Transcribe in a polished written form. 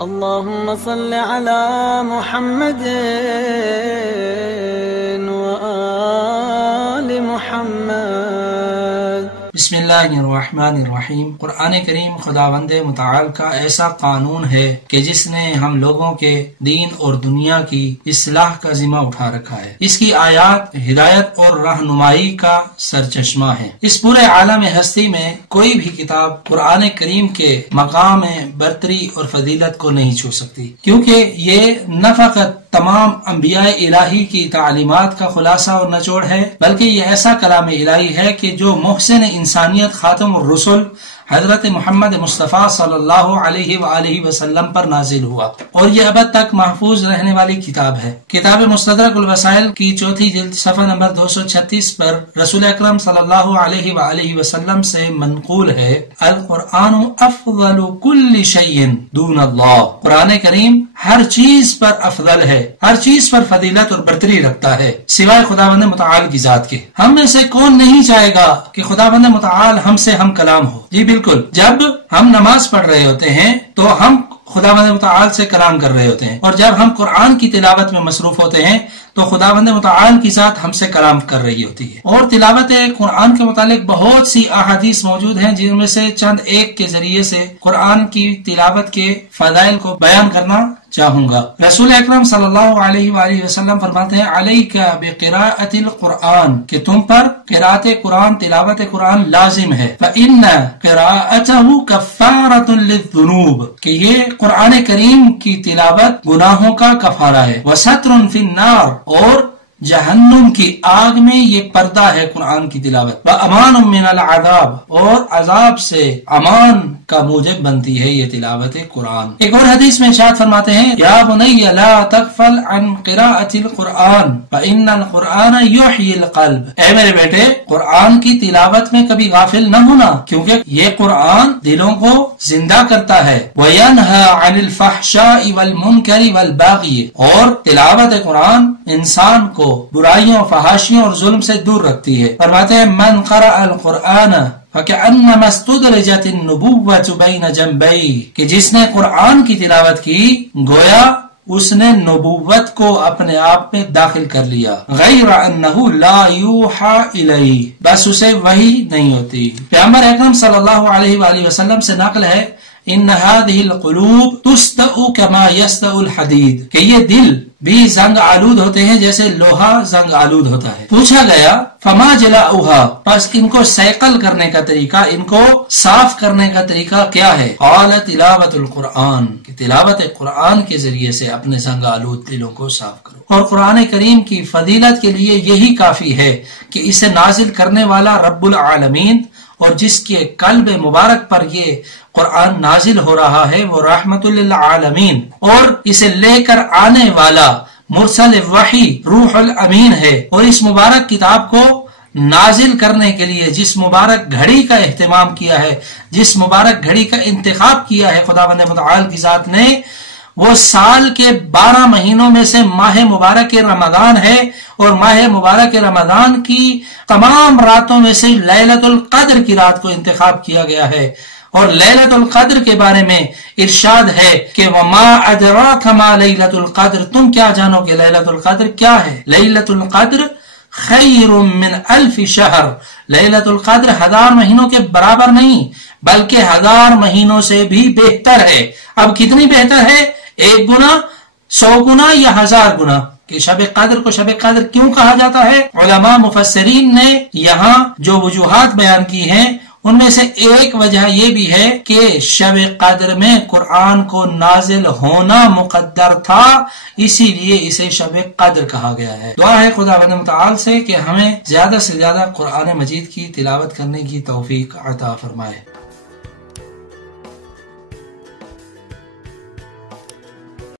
اللهم صل على محمد وآل محمد۔ بسم اللہ الرحمن الرحیم۔ قرآن کریم خداوند متعال کا ایسا قانون ہے کہ جس نے ہم لوگوں کے دین اور دنیا کی اصلاح کا ذمہ اٹھا رکھا ہے۔ اس کی آیات ہدایت اور رہنمائی کا سرچشمہ ہے۔ اس پورے عالم ہستی میں کوئی بھی کتاب قرآن کریم کے مقام برتری اور فضیلت کو نہیں چھو سکتی، کیونکہ یہ نہ فقط تمام انبیاء الہی کی تعلیمات کا خلاصہ اور نچوڑ ہے، بلکہ یہ ایسا کلام الہی ہے کہ جو محسن انسانیت خاتم الرسل حضرت محمد مصطفیٰ صلی اللہ علیہ وآلہ وسلم پر نازل ہوا، اور یہ ابد تک محفوظ رہنے والی کتاب ہے۔ کتاب مستدرک الوسائل کی چوتھی جلد صفحہ نمبر 236 پر رسول اکرم صلی اللہ علیہ وآلہ وسلم سے منقول ہے، القرآن افضل کل شیء دون اللہ۔ قرآن کریم ہر چیز پر افضل ہے، ہر چیز پر فضیلت اور برتری رکھتا ہے سوائے خداوند متعال کی ذات کے۔ ہم میں سے کون نہیں چاہے گا کہ خداوند متعال ہم سے ہم کلام ہو؟ جی بالکل، جب ہم نماز پڑھ رہے ہوتے ہیں تو ہم خداوند متعال سے کلام کر رہے ہوتے ہیں، اور جب ہم قرآن کی تلاوت میں مصروف ہوتے ہیں تو خداوند متعال کی ذات ہم سے کلام کر رہی ہوتی ہے۔ اور تلاوت قرآن کے متعلق بہت سی احادیث موجود ہیں، جن میں سے چند ایک کے ذریعے سے قرآن کی تلاوت کے فضائل کو بیان کرنا چاہوں گا۔ رسول اکرم صلی اللہ علیہ وآلہ وسلم فرماتے ہیں، علیک بقراءۃ القرآن، کہ تم پر قراءت قرآن، تلاوت قرآن لازم ہے، فإن قراءته کفارۃ للذنوب، کہ یہ قرآن کریم کی تلاوت گناہوں کا کفارہ ہے، وستر فی النار، اور جہنم کی آگ میں یہ پردہ ہے قرآن کی تلاوت، وَأَمَانٌ مِّنَ الْعَذَابِ، اور عذاب سے امان کا موجب بنتی ہے یہ تلاوت قرآن۔ ایک اور حدیث میں ارشاد فرماتے ہیں، یا بنی لا تغفل عن قراءة القرآن فإن القرآن یحیی القلب، اے میرے بیٹے قرآن کی تلاوت میں کبھی غافل نہ ہونا، کیونکہ یہ قرآن دلوں کو زندہ کرتا ہے، وَيَنْهَى عَنِ الْفَحْشَاءِ وَالْمُنْكَرِ وَالْبَغْيِ، اور تلاوت قرآن انسان کو برائیوں، فحاشیوں اور ظلم سے دور رکھتی ہے۔ فرماتے ہیں، من قرأ القرآن فَكَأَنَّمَا اسْتُدْرِجَتِ النُّبُوَّةُ بَيْنَ جَنبَيْهِ، کہ جس نے قرآن کی تلاوت کی گویا اس نے نبوت کو اپنے آپ میں داخل کر لیا، غیر انہ لا یوحى الیہ، بس اسے وحی نہیں ہوتی۔ پیغمبر اکرم صلی اللہ علیہ وآلہ وسلم سے نقل ہے، ان هذه القلوب تستأ كما يستأ الحديد، کہ یہ دل بھی زنگ آلود ہوتے ہیں جیسے لوہا زنگ آلود ہوتا ہے۔ پوچھا گیا، فما جلاؤها، پس ان کو سیقل کرنے کا طریقہ، ان کو صاف کرنے کا طریقہ کیا ہے؟ قال تلاوت القرآن، کہ تلاوت قرآن کے ذریعے سے اپنے زنگ آلود دلوں کو صاف کرو۔ اور قرآن کریم کی فضیلت کے لیے یہی کافی ہے کہ اسے نازل کرنے والا رب العالمین، اور جس کے قلب مبارک پر یہ قرآن نازل ہو رہا ہے وہ رحمت للعالمین، اور اسے لے کر آنے والا مرسل وحی روح الامین ہے۔ اور اس مبارک کتاب کو نازل کرنے کے لیے جس مبارک گھڑی کا اہتمام کیا ہے، جس مبارک گھڑی کا انتخاب کیا ہے خداوند متعال کی ذات نے، وہ سال کے 12 مہینوں میں سے ماہ مبارک رمضان ہے، اور ماہ مبارک رمضان کی تمام راتوں میں سے لیلۃ القدر کی رات کو انتخاب کیا گیا ہے۔ اور لیلۃ القدر کے بارے میں ارشاد ہے کہ وما ادراک ما لیلۃ القدر، تم کیا جانو کہ لیلۃ القدر کیا ہے؟ لیلۃ القدر خیر من 1000 شہر، لیلۃ القدر 1000 مہینوں کے برابر نہیں بلکہ 1000 مہینوں سے بھی بہتر ہے۔ اب کتنی بہتر ہے؟ 1 گنا، 100 گنا یا 1000 گنا؟ کہ شب قدر کو شب قدر کیوں کہا جاتا ہے؟ علماء مفسرین نے یہاں جو وجوہات بیان کی ہیں ان میں سے ایک وجہ یہ بھی ہے کہ شب قدر میں قرآن کو نازل ہونا مقدر تھا، اسی لیے اسے شب قدر کہا گیا ہے۔ دعا ہے خداوند متعال سے کہ ہمیں زیادہ سے زیادہ قرآن مجید کی تلاوت کرنے کی توفیق عطا فرمائے۔